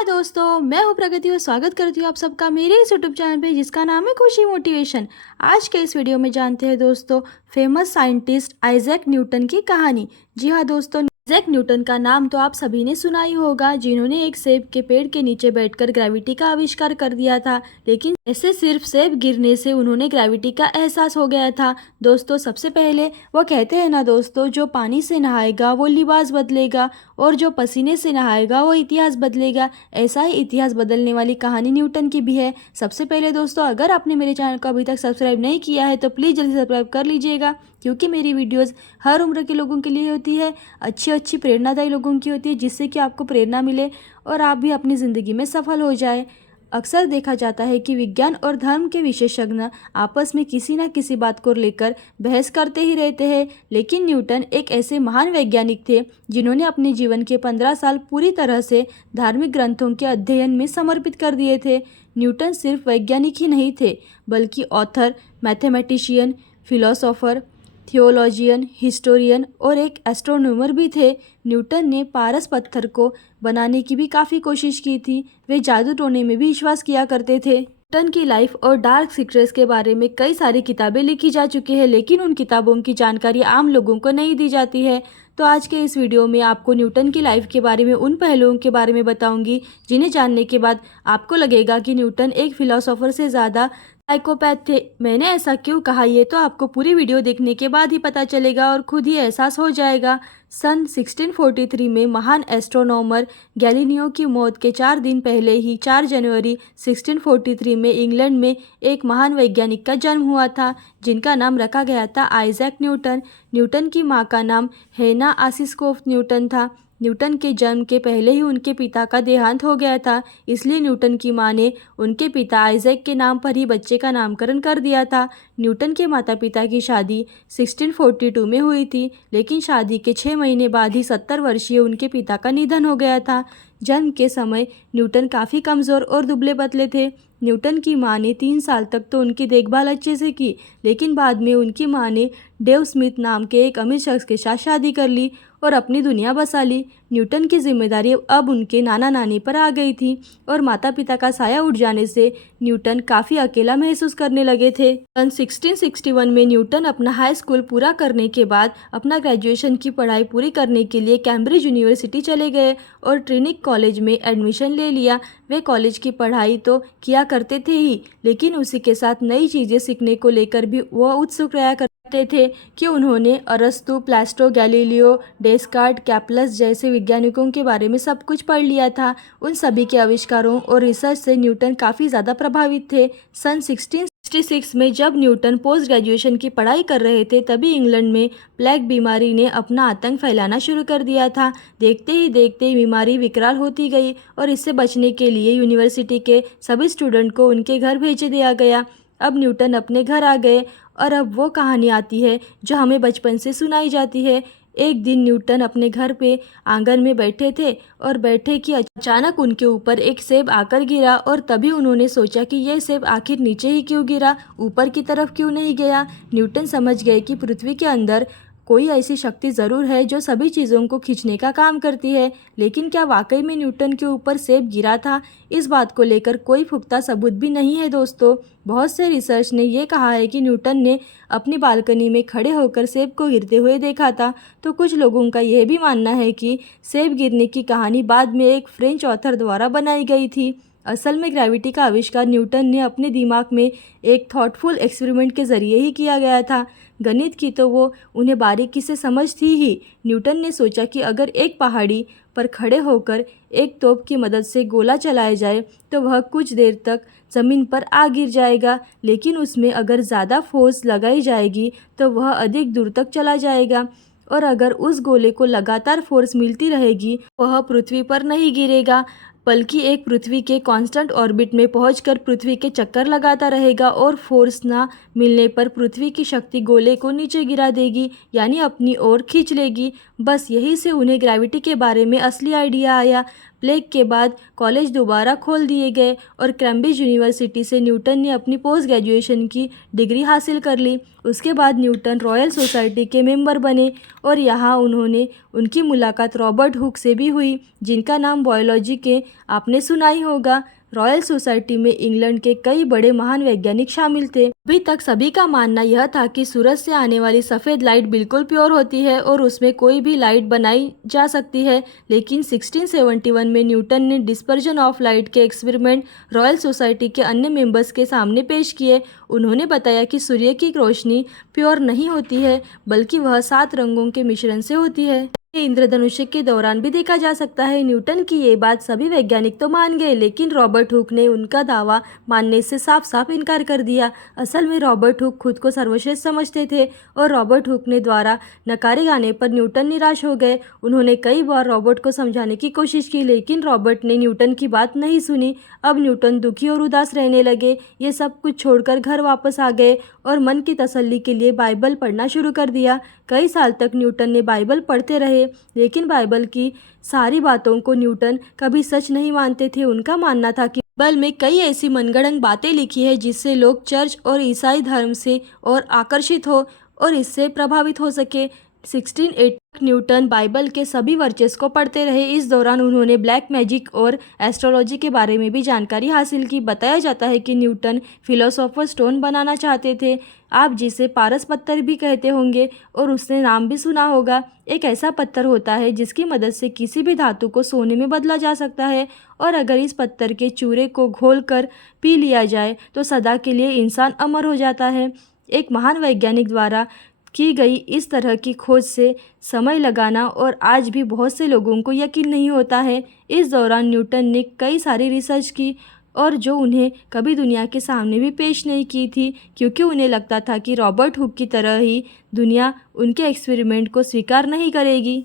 हाय दोस्तों, मैं हूँ प्रगति और स्वागत करती हूँ आप सबका मेरे इस यूट्यूब चैनल पे जिसका नाम है खुशी मोटिवेशन। आज के इस वीडियो में जानते हैं दोस्तों फेमस साइंटिस्ट आइजैक न्यूटन की कहानी। जी हाँ दोस्तों, आइजैक न्यूटन का नाम तो आप सभी ने सुना ही होगा, जिन्होंने एक सेब के पेड़ के नीचे बैठकर ग्रेविटी का आविष्कार कर दिया था। लेकिन ऐसे सिर्फ सेब गिरने से उन्होंने ग्रेविटी का एहसास हो गया था। दोस्तों सबसे पहले वो कहते हैं ना दोस्तों, जो पानी से नहाएगा वो लिबास बदलेगा और जो पसीने से नहाएगा वो इतिहास बदलेगा। ऐसा ही इतिहास बदलने वाली कहानी न्यूटन की भी है। सबसे पहले दोस्तों, अगर आपने मेरे चैनल को अभी तक सब्सक्राइब नहीं किया है तो प्लीज़ जल्दी सब्सक्राइब कर लीजिएगा, क्योंकि मेरी वीडियोस हर उम्र के लोगों के लिए होती है, अच्छी अच्छी प्रेरणादायी लोगों की होती है, जिससे कि आपको प्रेरणा मिले और आप भी अपनी ज़िंदगी में सफल हो जाए। अक्सर देखा जाता है कि विज्ञान और धर्म के विशेषज्ञ आपस में किसी न किसी बात को लेकर बहस करते ही रहते हैं, लेकिन न्यूटन एक ऐसे महान वैज्ञानिक थे जिन्होंने अपने जीवन के 15 साल पूरी तरह से धार्मिक ग्रंथों के अध्ययन में समर्पित कर दिए थे। न्यूटन सिर्फ वैज्ञानिक ही नहीं थे, बल्कि author, mathematician, philosopher, theologian, historian और एक एस्ट्रोनॉमर भी थे। न्यूटन ने पारस पत्थर को बनाने की भी काफ़ी कोशिश की थी। वे जादू टोने में भी विश्वास किया करते थे। न्यूटन की लाइफ और डार्क सीक्रेट्स के बारे में कई सारी किताबें लिखी जा चुकी है, लेकिन उन किताबों की जानकारी आम लोगों को नहीं दी जाती है। तो आज के इस वीडियो में आपको न्यूटन की लाइफ के बारे में, उन पहलुओं के बारे में बताऊंगी जिन्हें जानने के बाद आपको लगेगा कि न्यूटन एक फिलोसोफर से ज़्यादा साइकोपैथ थे। मैंने ऐसा क्यों कहा, ये तो आपको पूरी वीडियो देखने के बाद ही पता चलेगा और खुद ही एहसास हो जाएगा। सन 1643 में महान एस्ट्रोनॉमर गैलीलियो की मौत के 4 दिन पहले ही 4 जनवरी 1643 में इंग्लैंड में एक महान वैज्ञानिक का जन्म हुआ था, जिनका नाम रखा गया था आइजैक न्यूटन। न्यूटन की मां का नाम हेना आसिस्कोफ न्यूटन था। न्यूटन के जन्म के पहले ही उनके पिता का देहांत हो गया था, इसलिए न्यूटन की मां ने उनके पिता आइजैक के नाम पर ही बच्चे का नामकरण कर दिया था। न्यूटन के माता पिता की शादी 1642 में हुई थी, लेकिन शादी के 6 महीने बाद ही 70 वर्षीय उनके पिता का निधन हो गया था। जन्म के समय न्यूटन काफ़ी कमज़ोर और दुबले पतले थे। न्यूटन की मां ने 3 साल तक तो उनकी देखभाल अच्छे से की, लेकिन बाद में उनकी मां ने डेव स्मिथ नाम के एक अमीर शख्स के साथ शादी कर ली और अपनी दुनिया बसा ली। न्यूटन की जिम्मेदारी अब उनके नाना नानी पर आ गई थी और माता पिता का साया उठ जाने से न्यूटन काफ़ी अकेला महसूस करने लगे थे। सन 1661 में न्यूटन अपना हाई स्कूल पूरा करने के बाद अपना ग्रेजुएशन की पढ़ाई पूरी करने के लिए कैम्ब्रिज यूनिवर्सिटी चले गए और ट्रिनिटी कॉलेज में एडमिशन ले लिया। वे कॉलेज की पढ़ाई तो किया करते थे ही, लेकिन उसी के साथ नई चीज़ें सीखने को लेकर भी वह उत्सुक रहा करते थे कि उन्होंने अरस्तु, प्लास्टो, गैलीलियो, डेस्कार्ट, कैपलस जैसे वैज्ञानिकों के बारे में सब कुछ पढ़ लिया था। उन सभी के आविष्कारों और रिसर्च से न्यूटन काफ़ी ज़्यादा प्रभावित थे। सन 1666 में जब न्यूटन पोस्ट ग्रेजुएशन की पढ़ाई कर रहे थे, तभी इंग्लैंड में प्लेग बीमारी ने अपना आतंक फैलाना शुरू कर दिया था। देखते ही देखते बीमारी विकराल होती गई और इससे बचने के लिए यूनिवर्सिटी के सभी स्टूडेंट को उनके घर भेज दिया गया। अब न्यूटन अपने घर आ गए और अब वो कहानी आती है जो हमें बचपन से सुनाई जाती है। एक दिन न्यूटन अपने घर पे आंगन में बैठे थे और बैठे कि अचानक उनके ऊपर एक सेब आकर गिरा और तभी उन्होंने सोचा कि यह सेब आखिर नीचे ही क्यों गिरा, ऊपर की तरफ क्यों नहीं गया। न्यूटन समझ गए कि पृथ्वी के अंदर कोई ऐसी शक्ति ज़रूर है जो सभी चीज़ों को खींचने का काम करती है। लेकिन क्या वाकई में न्यूटन के ऊपर सेब गिरा था? इस बात को लेकर कोई पुख्ता सबूत भी नहीं है दोस्तों। बहुत से रिसर्च ने यह कहा है कि न्यूटन ने अपनी बालकनी में खड़े होकर सेब को गिरते हुए देखा था, तो कुछ लोगों का यह भी मानना है कि सेब गिरने की कहानी बाद में एक फ्रेंच ऑथर द्वारा बनाई गई थी। असल में ग्रेविटी का आविष्कार न्यूटन ने अपने दिमाग में एक थॉटफुल एक्सपेरिमेंट के ज़रिए ही किया गया था। गणित की तो वो उन्हें बारीकी से समझ थी ही। न्यूटन ने सोचा कि अगर एक पहाड़ी पर खड़े होकर एक तोप की मदद से गोला चलाया जाए तो वह कुछ देर तक ज़मीन पर आ गिर जाएगा, लेकिन उसमें अगर ज़्यादा फोर्स लगाई जाएगी तो वह अधिक दूर तक चला जाएगा और अगर उस गोले को लगातार फोर्स मिलती रहेगी वह पृथ्वी पर नहीं गिरेगा, बल्कि एक पृथ्वी के कांस्टेंट ऑर्बिट में पहुंचकर पृथ्वी के चक्कर लगाता रहेगा और फोर्स ना मिलने पर पृथ्वी की शक्ति गोले को नीचे गिरा देगी, यानी अपनी ओर खींच लेगी। बस यहीं से उन्हें ग्रेविटी के बारे में असली आइडिया आया। प्लेग के बाद कॉलेज दोबारा खोल दिए गए और कैम्ब्रिज यूनिवर्सिटी से न्यूटन ने अपनी पोस्ट ग्रेजुएशन की डिग्री हासिल कर ली। उसके बाद न्यूटन रॉयल सोसाइटी के मेंबर बने और यहाँ उन्होंने उनकी मुलाकात रॉबर्ट हुक से भी हुई, जिनका नाम बायोलॉजी के आपने सुना ही होगा। रॉयल सोसाइटी में इंग्लैंड के कई बड़े महान वैज्ञानिक शामिल थे। अभी तक सभी का मानना यह था कि सूरज से आने वाली सफ़ेद लाइट बिल्कुल प्योर होती है और उसमें कोई भी लाइट बनाई जा सकती है, लेकिन 1671 में न्यूटन ने डिस्पर्जन ऑफ लाइट के एक्सपेरिमेंट रॉयल सोसाइटी के अन्य मेंबर्स के सामने पेश किए। उन्होंने बताया कि सूर्य की रोशनी प्योर नहीं होती है, बल्कि वह 7 रंगों के मिश्रण से होती है। ये इंद्रधनुष के दौरान भी देखा जा सकता है। न्यूटन की ये बात सभी वैज्ञानिक तो मान गए, लेकिन रॉबर्ट हुक ने उनका दावा मानने से साफ साफ इनकार कर दिया। असल में रॉबर्ट हुक खुद को सर्वश्रेष्ठ समझते थे और रॉबर्ट हुक ने द्वारा नकारे जाने पर न्यूटन निराश हो गए। उन्होंने कई बार रॉबर्ट को समझाने की कोशिश की, लेकिन रॉबर्ट ने न्यूटन की बात नहीं सुनी। अब न्यूटन दुखी और उदास रहने लगे। ये सब कुछ छोड़कर घर वापस आ गए और मन की तसल्ली के लिए बाइबल पढ़ना शुरू कर दिया। कई साल तक न्यूटन ने बाइबल पढ़ते रहे, लेकिन बाइबल की सारी बातों को न्यूटन कभी सच नहीं मानते थे। उनका मानना था कि बाइबल में कई ऐसी मनगढ़ंत बातें लिखी है जिससे लोग चर्च और ईसाई धर्म से और आकर्षित हो और इससे प्रभावित हो सके। 1680 तक न्यूटन बाइबल के सभी वर्सेस को पढ़ते रहे। इस दौरान उन्होंने ब्लैक मैजिक और एस्ट्रोलॉजी के बारे में भी जानकारी हासिल की। बताया जाता है कि न्यूटन फिलोसोफर स्टोन बनाना चाहते थे, आप जिसे पारस पत्थर भी कहते होंगे और उसने नाम भी सुना होगा। एक ऐसा पत्थर होता है जिसकी मदद से किसी भी धातु को सोने में बदला जा सकता है और अगर इस पत्थर के चूरे को घोल कर पी लिया जाए तो सदा के लिए इंसान अमर हो जाता है। एक महान वैज्ञानिक द्वारा की गई इस तरह की खोज से समय लगाना और आज भी बहुत से लोगों को यकीन नहीं होता है। इस दौरान न्यूटन ने कई सारी रिसर्च की और जो उन्हें कभी दुनिया के सामने भी पेश नहीं की थी, क्योंकि उन्हें लगता था कि रॉबर्ट हुक की तरह ही दुनिया उनके एक्सपेरिमेंट को स्वीकार नहीं करेगी।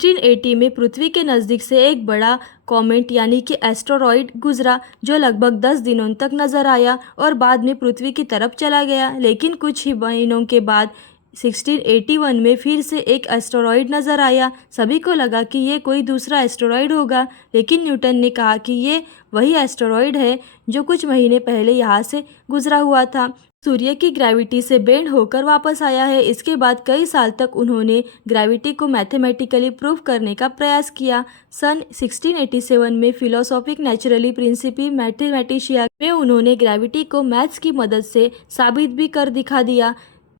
1680 में पृथ्वी के नज़दीक से एक बड़ा कॉमेट यानी कि एस्टेरॉयड गुजरा, जो लगभग 10 दिनों तक नजर आया और बाद में पृथ्वी की तरफ चला गया। लेकिन कुछ ही महीनों के बाद 1681 में फिर से एक एस्टेरॉयड नज़र आया। सभी को लगा कि ये कोई दूसरा एस्टेरॉयड होगा, लेकिन न्यूटन ने कहा कि ये वही एस्टेरॉयड है जो कुछ महीने पहले यहाँ से गुजरा हुआ था। सूर्य की ग्रेविटी से बेंड होकर वापस आया है। इसके बाद कई साल तक उन्होंने ग्रेविटी को मैथमेटिकली प्रूव करने का प्रयास किया। सन 1687 में फिलोसॉफिक नेचुरली प्रिंसिपी मैथमेटिशिया में उन्होंने ग्रेविटी को मैथ्स की मदद से साबित भी कर दिखा दिया।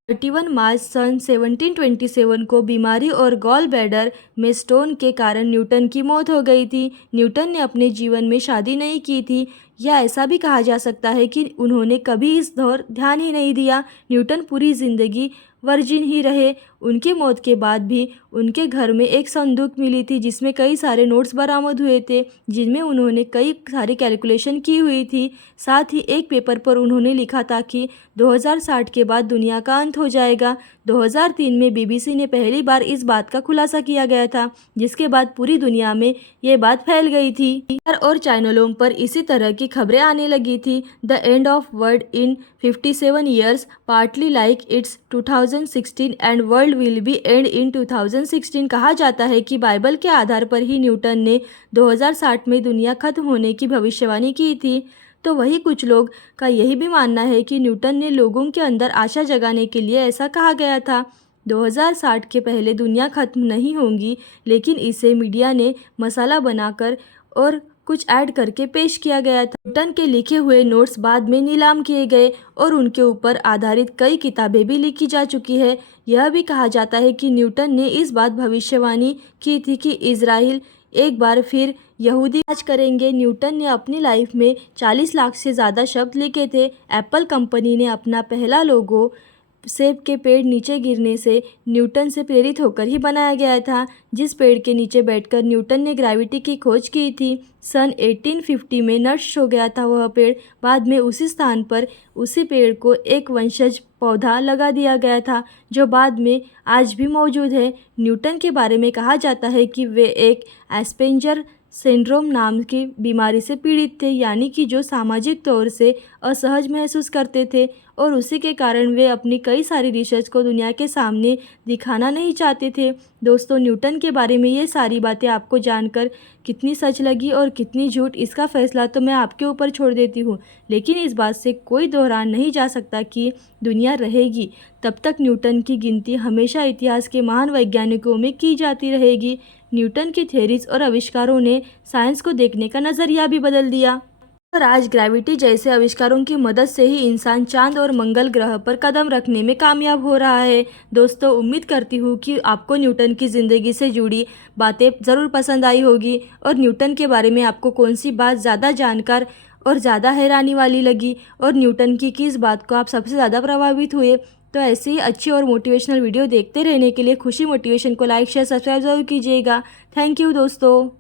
31 मार्च सन 1727 को बीमारी और गॉल ब्लैडर में स्टोन के कारण न्यूटन की मौत हो गई थी। न्यूटन ने अपने जीवन में शादी नहीं की थी, या ऐसा भी कहा जा सकता है कि उन्होंने कभी इस दौर ध्यान ही नहीं दिया। न्यूटन पूरी जिंदगी वर्जिन ही रहे। उनकी मौत के बाद भी उनके घर में एक संदूक मिली थी जिसमें कई सारे नोट्स बरामद हुए थे, जिनमें उन्होंने कई सारी कैलकुलेशन की हुई थी। साथ ही एक पेपर पर उन्होंने लिखा था कि 2060 के बाद दुनिया का अंत हो जाएगा। 2003 में बीबीसी ने पहली बार इस बात का खुलासा किया गया था, जिसके बाद पूरी दुनिया में ये बात फैल गई थी और चैनलों पर इसी तरह की खबरें आने लगी थी। The end of world in 57 years, partly like it's 2016 and world will be and in 2016। कहा जाता है कि बाइबल के आधार पर ही न्यूटन ने 2060 में दुनिया खत्म होने की भविष्यवाणी की थी। तो वही कुछ लोग का यही भी मानना है कि न्यूटन ने लोगों के अंदर आशा जगाने के लिए ऐसा कहा गया था। 2060 के पहले दुनिया खत्म नहीं होगी, लेकिन इसे मीडिया ने मसाला बनाकर और कुछ ऐड करके पेश किया गया था। न्यूटन के लिखे हुए नोट्स बाद में नीलाम किए गए और उनके ऊपर आधारित कई किताबें भी लिखी जा चुकी है। यह भी कहा जाता है कि न्यूटन ने इस बात भविष्यवाणी की थी कि इजराइल एक बार फिर यहूदी राज करेंगे। न्यूटन ने अपनी लाइफ में 40 लाख से ज़्यादा शब्द लिखे थे। एप्पल कंपनी ने अपना पहला लोगो सेब के पेड़ नीचे गिरने से न्यूटन से प्रेरित होकर ही बनाया गया था, जिस पेड़ के नीचे बैठकर न्यूटन ने ग्रेविटी की खोज की थी। सन 1850 में नष्ट हो गया था वह पेड़। बाद में उसी स्थान पर उसी पेड़ को एक वंशज पौधा लगा दिया गया था, जो बाद में आज भी मौजूद है। न्यूटन के बारे में कहा जाता है कि वे एक एस्पेंजर सिंड्रोम नाम की बीमारी से पीड़ित थे, यानी कि जो सामाजिक तौर से असहज महसूस करते थे और उसी के कारण वे अपनी कई सारी रिसर्च को दुनिया के सामने दिखाना नहीं चाहते थे। दोस्तों, न्यूटन के बारे में ये सारी बातें आपको जानकर कितनी सच लगी और कितनी झूठ, इसका फैसला तो मैं आपके ऊपर छोड़ देती हूँ, लेकिन इस बात से कोई दोहरान नहीं जा सकता कि दुनिया रहेगी तब तक न्यूटन की गिनती हमेशा इतिहास के महान वैज्ञानिकों में की जाती रहेगी। न्यूटन की थ्योरीज और आविष्कारों ने साइंस को देखने का नज़रिया भी बदल दिया और आज ग्रेविटी जैसे आविष्कारों की मदद से ही इंसान चांद और मंगल ग्रह पर कदम रखने में कामयाब हो रहा है। दोस्तों, उम्मीद करती हूँ कि आपको न्यूटन की ज़िंदगी से जुड़ी बातें ज़रूर पसंद आई होगी और न्यूटन के बारे में आपको कौन सी बात ज़्यादा जानकार और ज़्यादा हैरानी वाली लगी और न्यूटन की किस बात को आप सबसे ज़्यादा प्रभावित हुए। तो ऐसे ही अच्छी और मोटिवेशनल वीडियो देखते रहने के लिए खुशी मोटिवेशन को लाइक शेयर सब्सक्राइब जरूर कीजिएगा। थैंक यू दोस्तों।